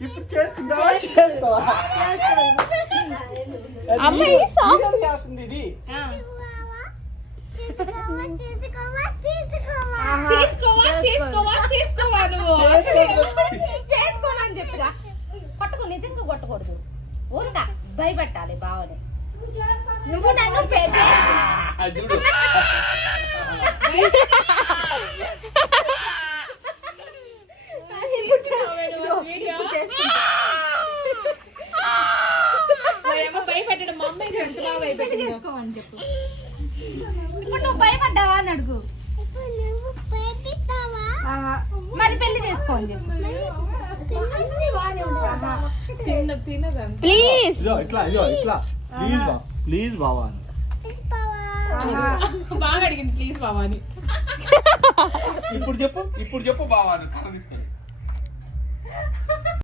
ఇప్పుడు చేసుకుందావా చేసుకోవా అమ్మాయి సాఫ్ట్ చేస్తుంది ఇది చేసుకోవా నువ్వు చేసుకోనని చెప్పిరా పట్టుకో నిజంగా కొట్టకూడదు ఊరుగా భయపెట్టాలి బావని నువ్వు నన్ను భయపెట్టడం మా అమ్మాయి ఎంత బాగా భయపెట్టింది చేసుకోమని చెప్పు ఇప్పుడు నువ్వు భయపడ్డావా అని అడుగు మరి పెళ్లి చేసుకోని చెప్పు ప్లీజ్ ఇట్లా ప్లీజ్ బావా బాగా అడిగింది ప్లీజ్ బావా అని ఇప్పుడు చెప్పు బావా అని కళ్ళ తీసుకొని